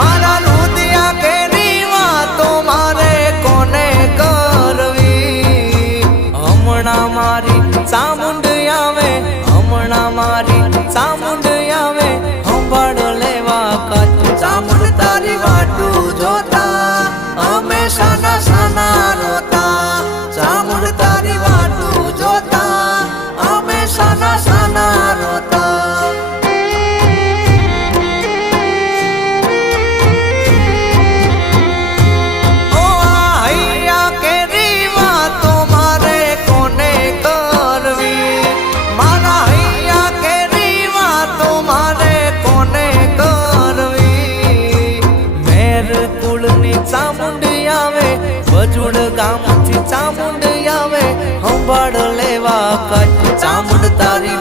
મારા રુદિયા કેરી વાતો મારે કોને કરવી હમણાં મારી ચામુંડ આવે હમણાં મારી ચામુંડ આવે સંભાળ લેવા કચ્છ ચામુંડ તારી વાટું જોતા અમે સાના સાના રોતા ચામુંડ તારી વાટું જોતા અમે સાના સાના રોતા ઓ હૈયા કેરી વાતો મારે કોને કરવી મારા હૈયા કેરી વાતો મારે કોને કરવી મેર કુળની ચામુંડ આવે વજુડ ગામથી ચામુંડ આવે સંભાળ લેવા કચ્છ ચામુંડ તારી